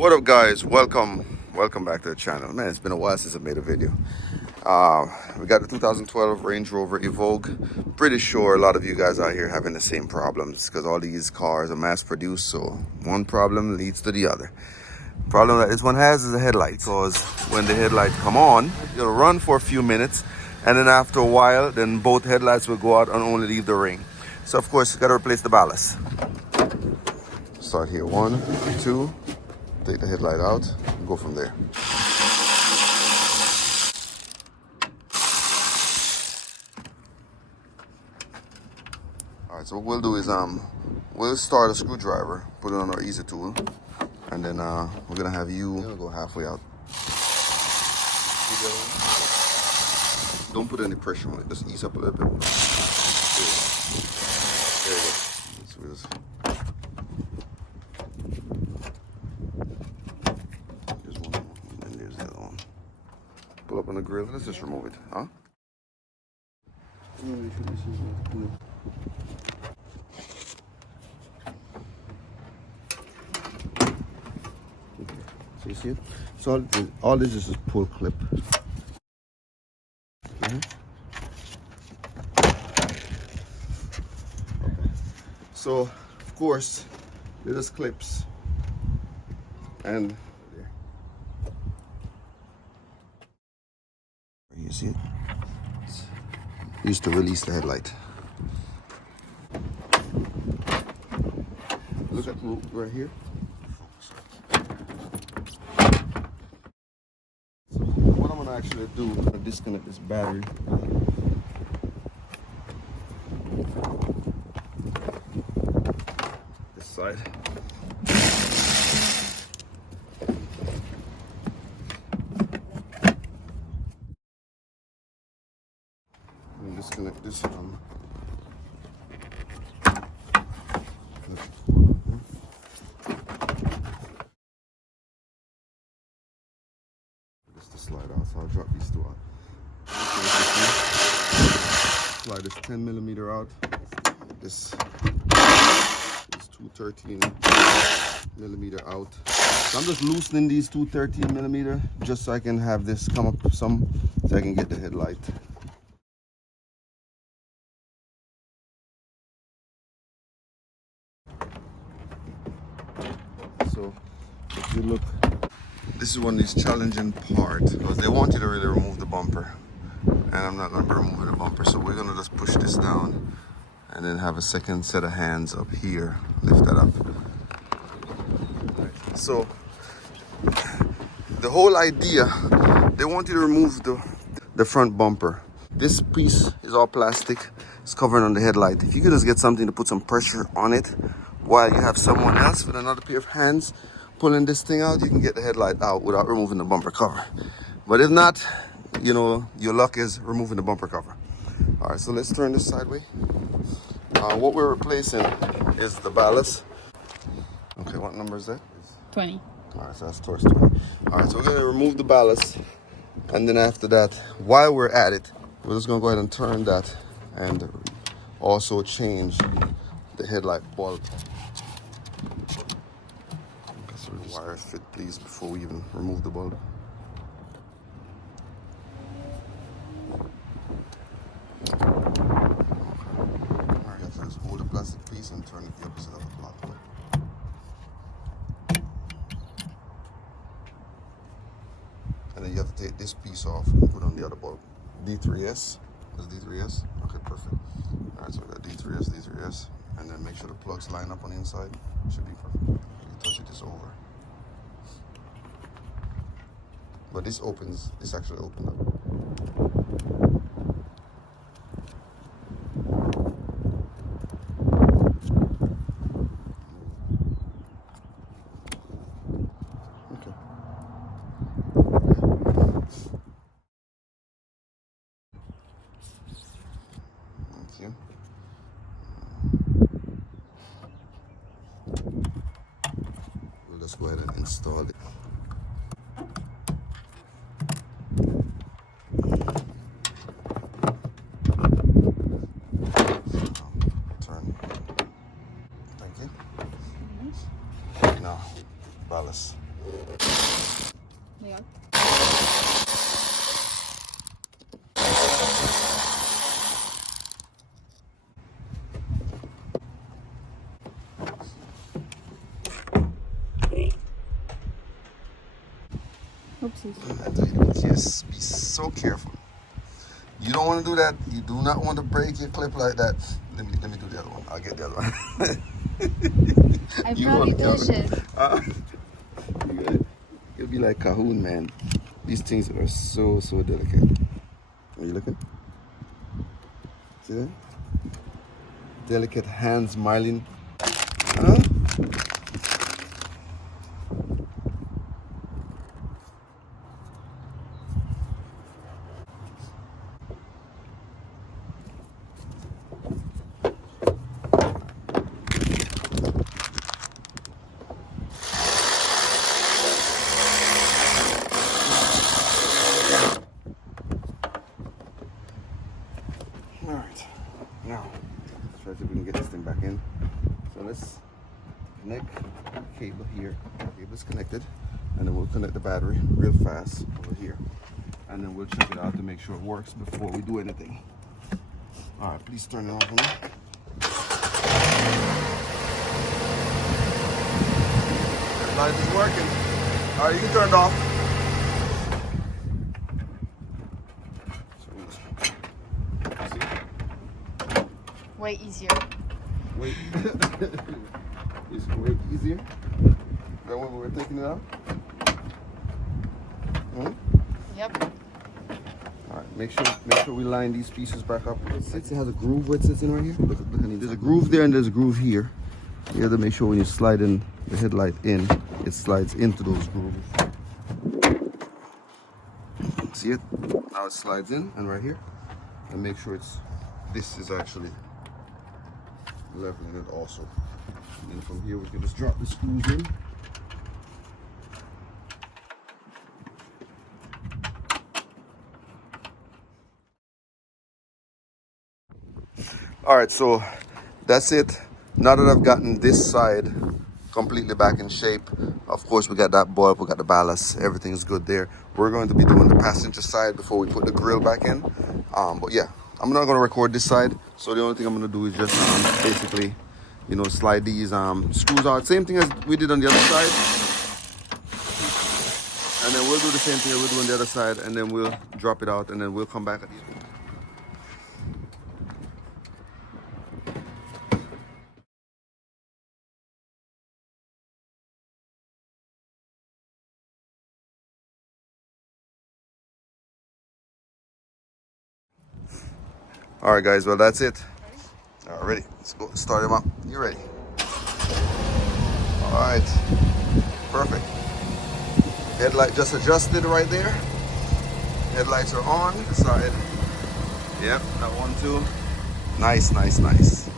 What up, guys? Welcome back to the channel. Man, it's been a while since I made a video. We got the 2012 Range Rover Evoque. Pretty sure a lot of you guys out here having the same problems because all these cars are mass produced, so one problem leads to the other. Problem that this one has is the headlights, because when the headlights come on, it'll run for a few minutes, and then after a while, then both headlights will go out and only leave the ring. So of course, you gotta replace the ballast. Start here, 1, 2. Take the headlight out and go from there. Alright, so what we'll do is we'll start a screwdriver, put it on our easy tool, and then we're gonna have you go halfway out. Don't put any pressure on it, just ease up a little bit. There you go. There's one more, and then there's the other one. Pull up on the grill, let's just remove it, huh? So you see it? So all this is just pull clip. Okay. So of course, it just clips, and there. You see it? It's used to release the headlight. Look at the root right here. So what I'm gonna actually do, I'm gonna disconnect this battery. This side. And disconnect this from slide out, so I'll drop these two out. Slide this 10mm out. This is 213mm out. So I'm just loosening these 213mm just so I can have this come up some, so I can get the headlight. So if you look, this is one of these challenging parts because they want you to really remove the bumper, and I'm not going to be removing the bumper, so we're going to just push this down and then have a second set of hands up here, lift that up. So the whole idea, they want you to remove the front bumper. This piece is all plastic, it's covering on the headlight. If you could just get something to put some pressure on it while you have someone else with another pair of hands pulling this thing out, you can get the headlight out without removing the bumper cover. But if not, you know, your luck is removing the bumper cover. All right, so let's turn this sideways. What we're replacing is the ballast. Okay, what number is that? 20. All right, so that's towards 20. All right, so we're gonna remove the ballast, and then after that, while we're at it, we're just gonna go ahead and turn that and also change the headlight bulb. Wire fit, please, before we even remove the bulb. Alright, so just hold the plastic piece and turn it the opposite of the clock. And then you have to take this piece off and put on the other bulb. D3S. That's D3S? Okay, perfect. Alright, so we got D3S, D3S. And then make sure the plugs line up on the inside. Should be perfect. You touch it, it's over. But this opens, this actually opened up. Okay. Thank you. We'll just go ahead and install it. Ballast. Legal. Oopsies. Just be so careful. You don't want to do that. You do not want to break your clip like that. Let me do the other one. I'll get the other one. I probably delicious. You'll be like Cahoon, man. These things are so delicate. Are you looking? See that? Delicate hands, Marlene. Huh? Alright, now let's try to see if we can get this thing back in. So let's connect the cable here. The cable is connected, and then we'll connect the battery real fast over here. And then we'll check it out to make sure it works before we do anything. Alright, please turn it on for me. The light is working. Alright, you can turn it off. Way easier. Wait. It's way easier than when we were taking it out? Hmm? Yep. Alright, make sure we line these pieces back up. It has a groove where it sits in right here. Look, there's a groove there and there's a groove here. You have to make sure when you slide in the headlight in, it slides into those grooves. See it? Now it slides in, and right here. And make sure this is actually leveling it also. And then from here we can just drop the screws in. Alright, so that's it. Now that I've gotten this side completely back in shape, of course we got that bulb, we got the ballast, everything's good there. We're going to be doing the passenger side before we put the grill back in. But yeah, I'm not going to record this side, so the only thing I'm going to do is just basically, you know, slide these screws out. Same thing as we did on the other side. And then we'll do the same thing we'll do on the other side, and then we'll drop it out, and then we'll come back at these. All right, guys, well, that's it. All right, ready? Let's go start them up. You ready? All right, perfect. Headlight just adjusted right there. Headlights are on the side. Yep, that one too. Nice, nice, nice.